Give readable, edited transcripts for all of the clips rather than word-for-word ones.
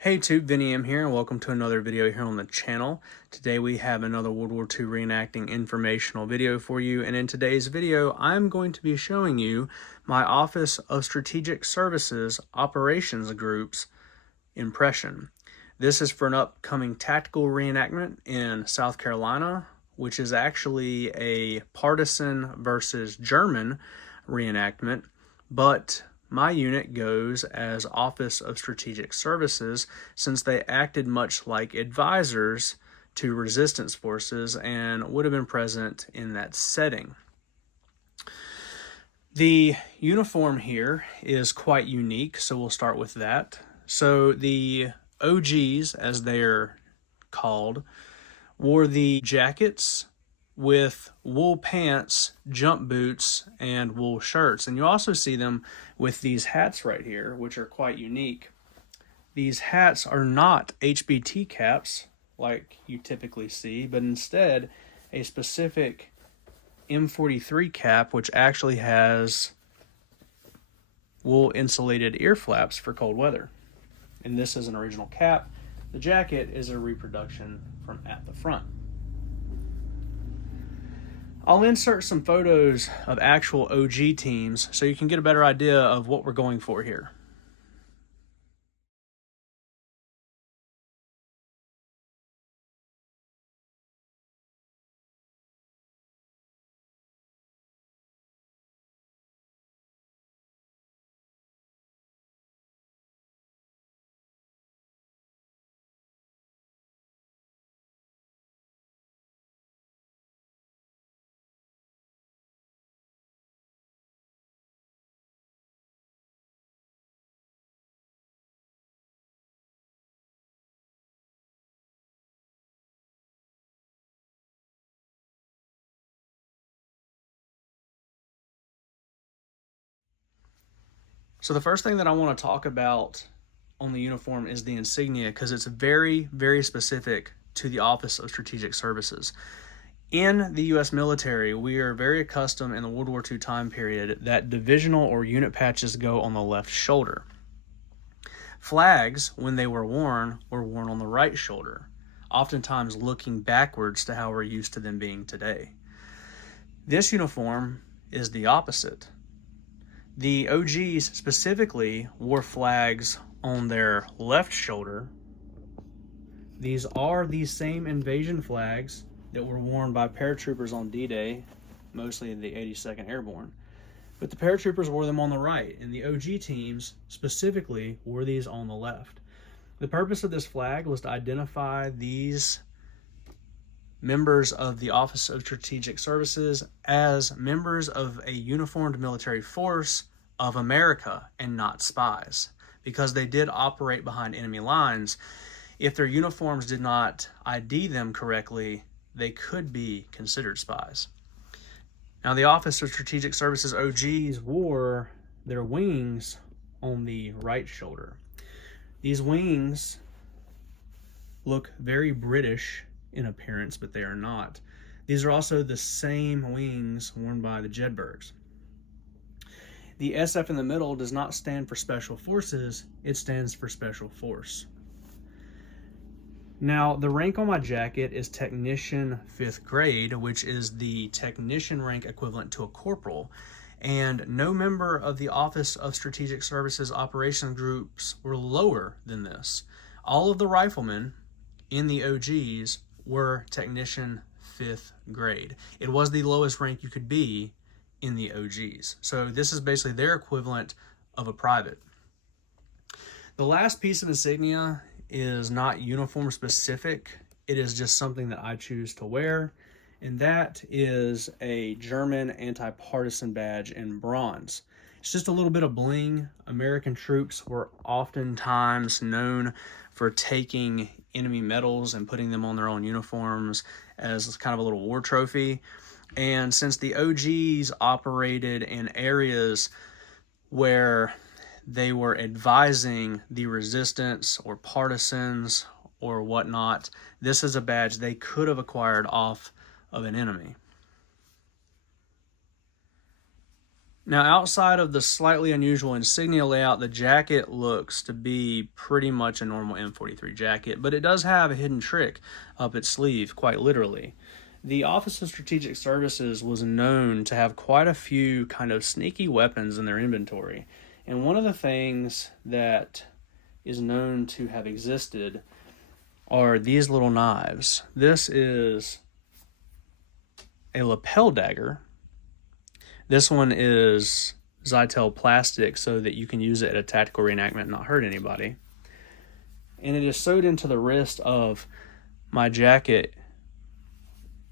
Hey Tube, Vinny M here, and welcome to another video here on the channel. Today we have another World War II reenacting informational video for you, and in today's video I'm going to be showing you my Office of Strategic Services Operations Group's impression. This is for an upcoming tactical reenactment in South Carolina, which is actually a partisan versus German reenactment, but my unit goes as Office of Strategic Services since they acted much like advisors to resistance forces and would have been present in that setting. The uniform here is quite unique, so we'll start with that. So the OGs, as they're called, wore the jackets with wool pants, jump boots, and wool shirts. And you also see them with these hats right here, which are quite unique. These hats are not HBT caps like you typically see, but instead a specific M43 cap, which actually has wool insulated ear flaps for cold weather. And this is an original cap. The jacket is a reproduction from at the front. I'll insert some photos of actual OG teams so you can get a better idea of what we're going for here. So the first thing that I want to talk about on the uniform is the insignia, because it's very, very specific to the Office of Strategic Services. In the U.S. military, we are very accustomed in the World War II time period that divisional or unit patches go on the left shoulder. Flags, when they were worn on the right shoulder, oftentimes looking backwards to how we're used to them being today. This uniform is the opposite. The OGs specifically wore flags on their left shoulder. These are the same invasion flags that were worn by paratroopers on D-Day, mostly the 82nd Airborne. But the paratroopers wore them on the right, and the OG teams specifically wore these on the left. The purpose of this flag was to identify these members of the Office of Strategic Services as members of a uniformed military force of America and not spies, because they did operate behind enemy lines. If their uniforms did not ID them correctly, they could be considered spies. Now, the Office of Strategic Services OGs wore their wings on the right shoulder. These wings look very British in appearance, but they are not. These are also the same wings worn by the Jedburghs. The SF in the middle does not stand for Special Forces, it stands for Special Force. Now, the rank on my jacket is Technician 5th grade, which is the technician rank equivalent to a corporal, and no member of the Office of Strategic Services Operations Groups were lower than this. All of the riflemen in the OGs were Technician 5th grade. It was the lowest rank you could be in the OGs. So this is basically their equivalent of a private. The last piece of insignia is not uniform specific. It is just something that I choose to wear, and that is a German anti-partisan badge in bronze. It's just a little bit of bling. American troops were oftentimes known for taking enemy medals and putting them on their own uniforms as kind of a little war trophy. And since the OGs operated in areas where they were advising the resistance or partisans or whatnot, this is a badge they could have acquired off of an enemy. Now, outside of the slightly unusual insignia layout, the jacket looks to be pretty much a normal M43 jacket, but it does have a hidden trick up its sleeve, quite literally. The Office of Strategic Services was known to have quite a few kind of sneaky weapons in their inventory, and one of the things that is known to have existed are these little knives. This is a lapel dagger. This one is Zytel plastic so that you can use it at a tactical reenactment and not hurt anybody. And it is sewed into the wrist of my jacket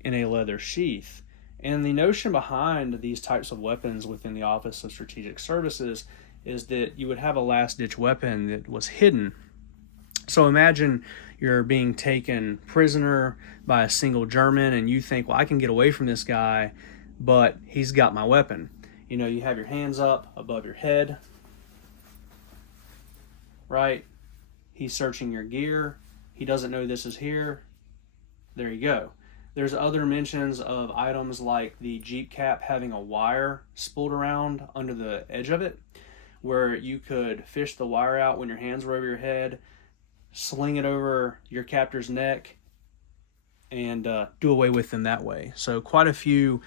in a leather sheath. And the notion behind these types of weapons within the Office of Strategic Services is that you would have a last-ditch weapon that was hidden. So imagine you're being taken prisoner by a single German and you think, well, I can get away from this guy, but he's got my weapon. You know, you have your hands up above your head, right? He's searching your gear. He doesn't know this is here. There you go. There's other mentions of items like the Jeep cap having a wire spooled around under the edge of it, where you could fish the wire out when your hands were over your head, sling it over your captor's neck, and do away with them that way. So quite a few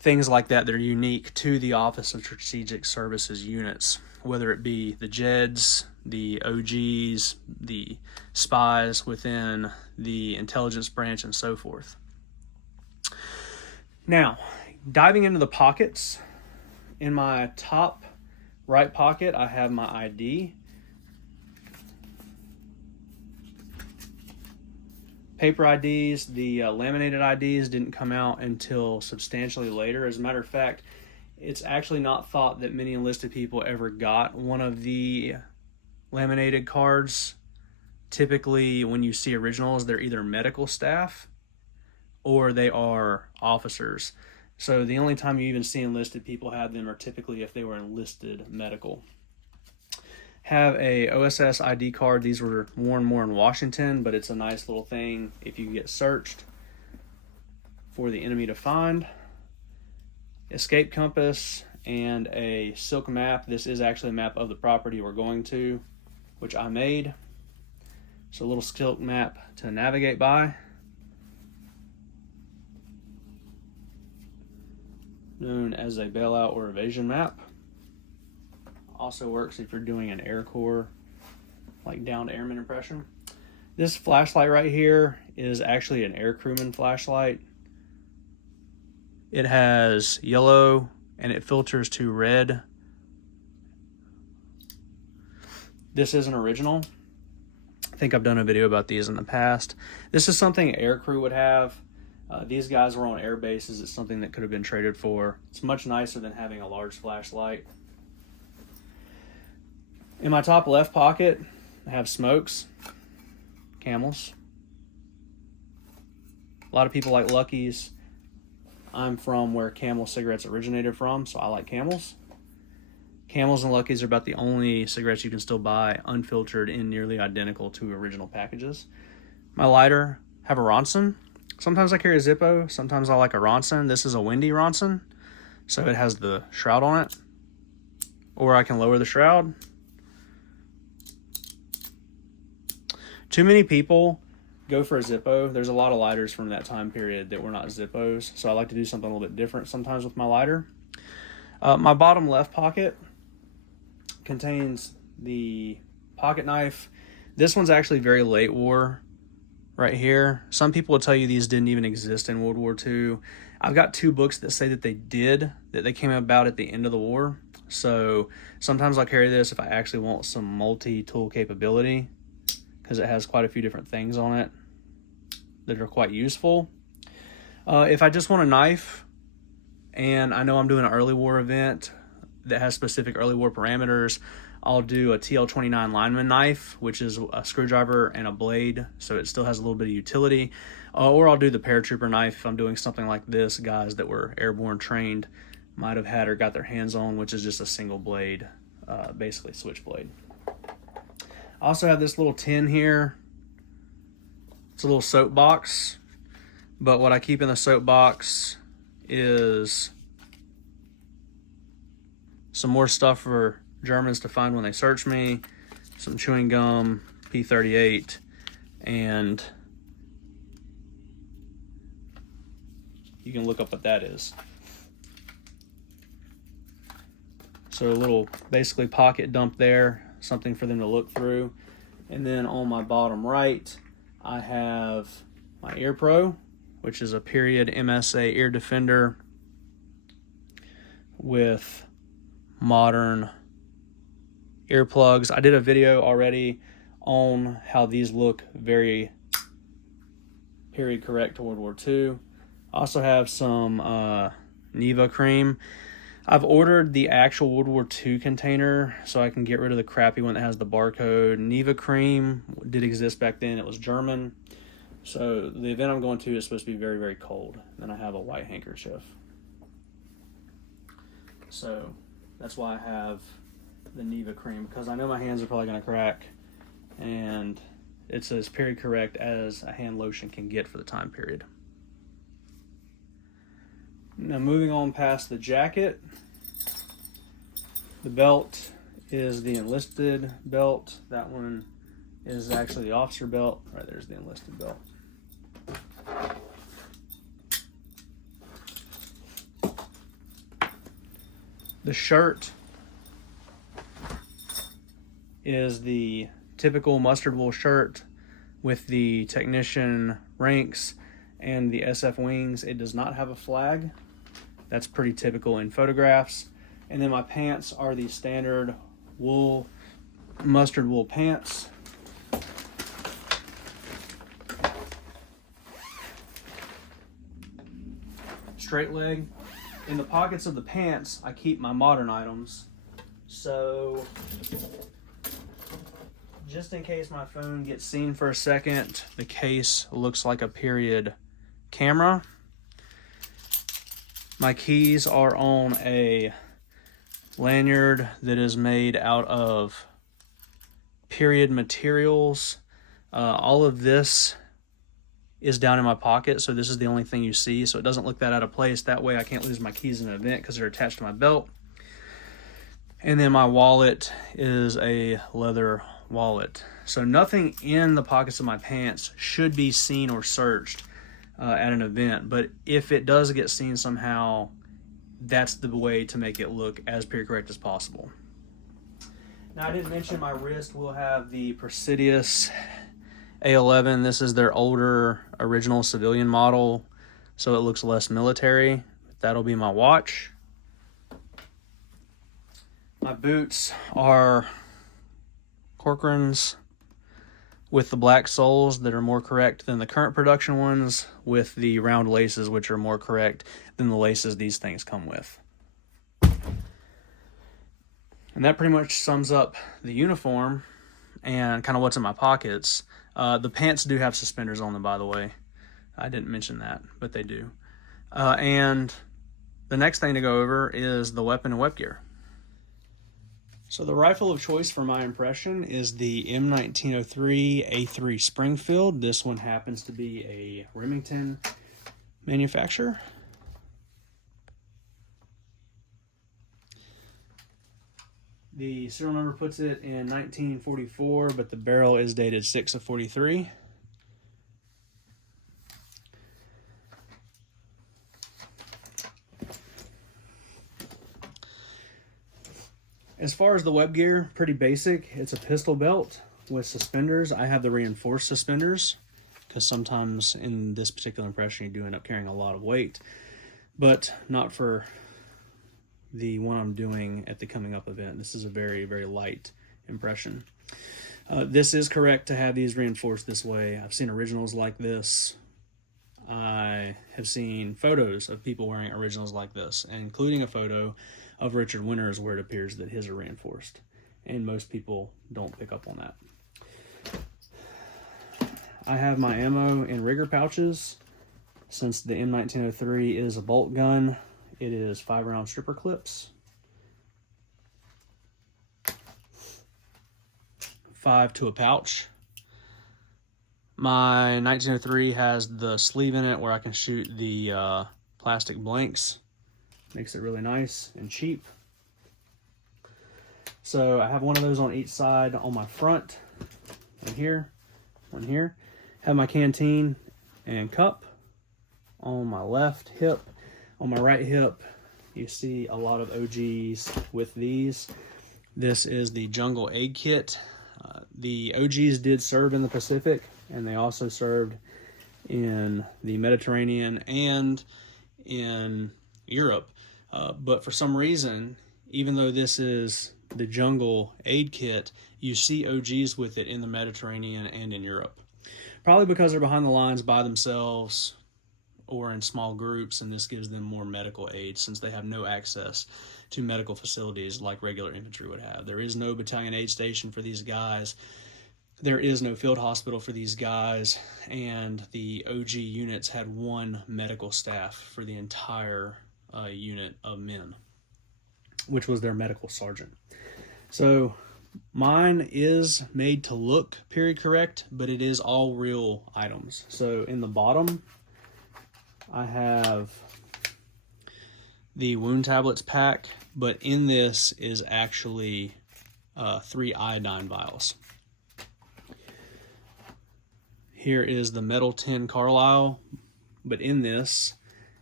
things like that are unique to the Office of Strategic Services units, whether it be the JEDs, the OGs, the spies within the intelligence branch, and so forth. Now, diving into the pockets, in my top right pocket, I have my ID. Paper IDs, the laminated IDs didn't come out until substantially later. As a matter of fact, it's actually not thought that many enlisted people ever got one of the laminated cards. Typically, when you see originals, they're either medical staff or they are officers. So the only time you even see enlisted people have them are typically if they were enlisted medical. Have a OSS ID card. These were worn more in Washington, but it's a nice little thing if you get searched for the enemy to find. Escape compass and a silk map. This is actually a map of the property we're going to, which I made. So a little silk map to navigate by. Known as a bailout or evasion map. Also works if you're doing an Air Corps, like downed airman impression. This flashlight right here is actually an air crewman flashlight. It has yellow and it filters to red. This is an original. I think I've done a video about these in the past. This is something air crew would have. These guys were on air bases. It's something that could have been traded for. It's much nicer than having a large flashlight. In my top left pocket, I have smokes, Camels. A lot of people like Luckies. I'm from where Camel cigarettes originated from, so I like Camels. Camels and Luckies are about the only cigarettes you can still buy unfiltered and nearly identical to original packages. My lighter, have a Ronson. Sometimes I carry a Zippo, sometimes I like a Ronson. This is a Windy Ronson, so it has the shroud on it. Or I can lower the shroud. Too many people go for a Zippo. There's a lot of lighters from that time period that were not Zippos, so I like to do something a little bit different sometimes with my lighter. My bottom left pocket contains the pocket knife. This one's actually very late war right here. Some people will tell you these didn't even exist in World War II. I've got two books that say that they did, that they came about at the end of the war. So sometimes I'll carry this if I actually want some multi-tool capability, because it has quite a few different things on it that are quite useful. If I just want a knife and I know I'm doing an early war event that has specific early war parameters, I'll do a TL-29 lineman knife, which is a screwdriver and a blade, so it still has a little bit of utility. Or I'll do the paratrooper knife if I'm doing something like this. Guys that were airborne trained might have had or got their hands on, which is just a single blade, basically switchblade. I also have this little tin here. It's a little soap box, but what I keep in the soap box is some more stuff for Germans to find when they search me, some chewing gum, P38, and you can look up what that is. So a little basically pocket dump there, something for them to look through. And then on my bottom right, I have my Ear Pro, which is a period MSA ear defender with modern earplugs. I did a video already on how these look very period correct to World War II. I also have some Neva cream. I've ordered the actual World War II container so I can get rid of the crappy one that has the barcode. Neva cream did exist back then. It was German. So the event I'm going to is supposed to be very, very cold. And I have a white handkerchief. So that's why I have the Neva cream, because I know my hands are probably going to crack. And it's as period correct as a hand lotion can get for the time period. Now moving on past the jacket, the belt is the enlisted belt. That one is actually the officer belt. Right there's the enlisted belt. The shirt is the typical mustard wool shirt with the technician ranks and the SF wings. It does not have a flag. That's pretty typical in photographs. And then my pants are the standard wool, mustard wool pants. Straight leg. In the pockets of the pants, I keep my modern items. So, just in case my phone gets seen for a second, the case looks like a period camera. My keys are on a lanyard that is made out of period materials. All of this is down in my pocket, so this is the only thing you see, so it doesn't look that out of place. That way I can't lose my keys in an event because they're attached to my belt. And then my wallet is a leather wallet. So nothing in the pockets of my pants should be seen or searched at an event, but if it does get seen somehow, that's the way to make it look as period correct as possible. Now I didn't mention my wrist will have the Presidius A11. This is their older original civilian model, so it looks less military. That'll be my watch. My boots are Corcoran's with the black soles that are more correct than the current production ones, with the round laces which are more correct than the laces these things come with. And that pretty much sums up the uniform and kind of what's in my pockets. The pants do have suspenders on them, by the way. I didn't mention that, but they do. And the next thing to go over is the weapon and web gear. So the rifle of choice for my impression is the M1903 A3 Springfield. This one happens to be a Remington manufacturer. The serial number puts it in 1944, but the barrel is dated 6 of 43. As far as the web gear, pretty basic. It's a pistol belt with suspenders. I have the reinforced suspenders because sometimes in this particular impression you do end up carrying a lot of weight, but not for the one I'm doing at the coming up event. This is a very, very light impression. This is correct to have these reinforced this way. I've seen originals like this. I have seen photos of people wearing originals like this, including a photo of Richard Winters where it appears that his are reinforced. And most people don't pick up on that. I have my ammo in rigger pouches. Since the M1903 is a bolt gun, it is 5-round stripper clips. 5 to a pouch. My 1903 has the sleeve in it where I can shoot the plastic blanks. Makes it really nice and cheap. So I have one of those on each side on my front, one here, one here. Have my canteen and cup on my left hip. On my right hip, you see a lot of OGs with these. This is the Jungle Aid Kit. The OGs did serve in the Pacific, and they also served in the Mediterranean and in Europe. But for some reason, even though this is the Jungle Aid Kit, you see OGs with it in the Mediterranean and in Europe. Probably because they're behind the lines by themselves or in small groups, and this gives them more medical aid since they have no access to medical facilities like regular infantry would have. There is no battalion aid station for these guys. There is no field hospital for these guys, and the OG units had one medical staff for the entire unit of men, which was their medical sergeant. So mine is made to look period correct, but it is all real items. So in the bottom, I have the wound tablets pack, but in this is actually 3 iodine vials. Here is the metal tin Carlisle, but in this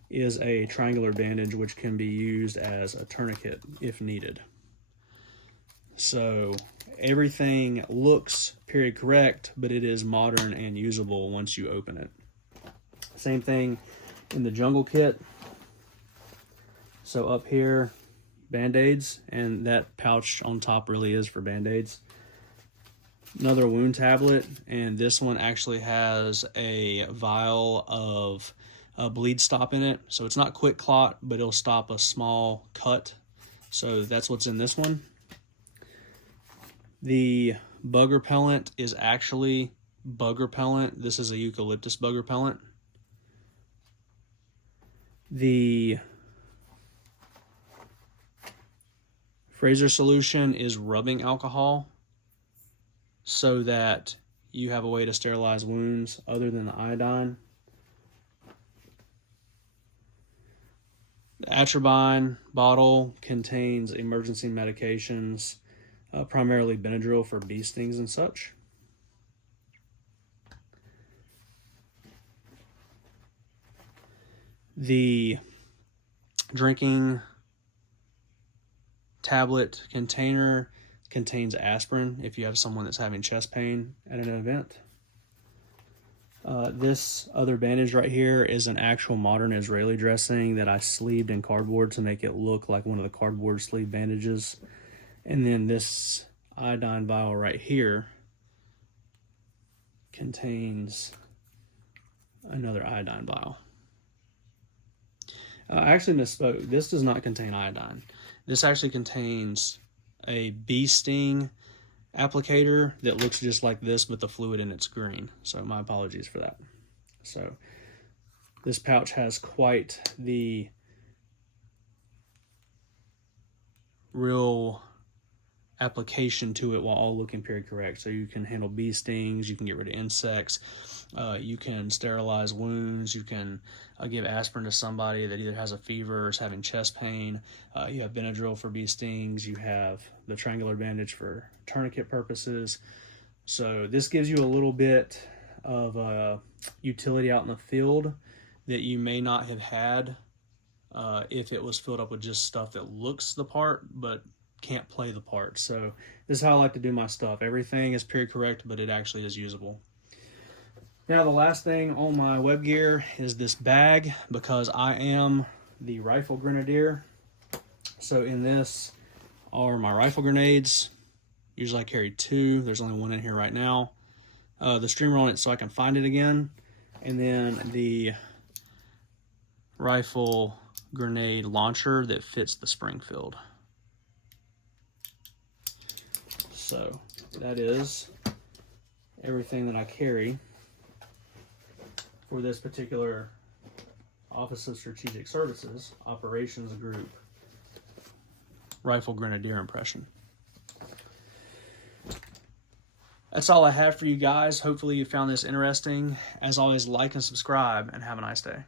is a triangular bandage which can be used as a tourniquet if needed. So everything looks period correct, but it is modern and usable once you open it. Same thing in the Jungle Kit. So up here, Band-Aids, and that pouch on top really is for Band-Aids. Another wound tablet, and this one actually has a vial of bleed stop in it. So it's not quick clot, but it'll stop a small cut. So that's what's in this one. The bug repellent is actually bug repellent. This is a eucalyptus bug repellent. The Fraser solution is rubbing alcohol so that you have a way to sterilize wounds other than the iodine. The Atropine bottle contains emergency medications, primarily Benadryl for bee stings and such. The drinking tablet container contains aspirin if you have someone that's having chest pain at an event. This other bandage right here is an actual modern Israeli dressing that I sleeved in cardboard to make it look like one of the cardboard sleeve bandages. And then this iodine vial right here contains another iodine vial. I actually misspoke. This does not contain iodine. This actually contains a bee sting applicator that looks just like this, but the fluid in it's green. So my apologies for that. So this pouch has quite the real application to it while all looking period correct. So you can handle bee stings, you can get rid of insects, you can sterilize wounds, you can give aspirin to somebody that either has a fever or is having chest pain. You have Benadryl for bee stings, you have the triangular bandage for tourniquet purposes. So this gives you a little bit of utility out in the field that you may not have had if it was filled up with just stuff that looks the part but can't play the part. So this is how I like to do my stuff. Everything is period correct, but it actually is usable. Now the last thing on my web gear is this bag, because I am the rifle grenadier. So in this are my rifle grenades. Usually I carry 2. There's only 1 in here right now. The streamer on it so I can find it again. And then the rifle grenade launcher that fits the Springfield. So that is everything that I carry for this particular Office of Strategic Services Operations Group Rifle Grenadier impression. That's all I have for you guys. Hopefully you found this interesting. As always, like and subscribe, and have a nice day.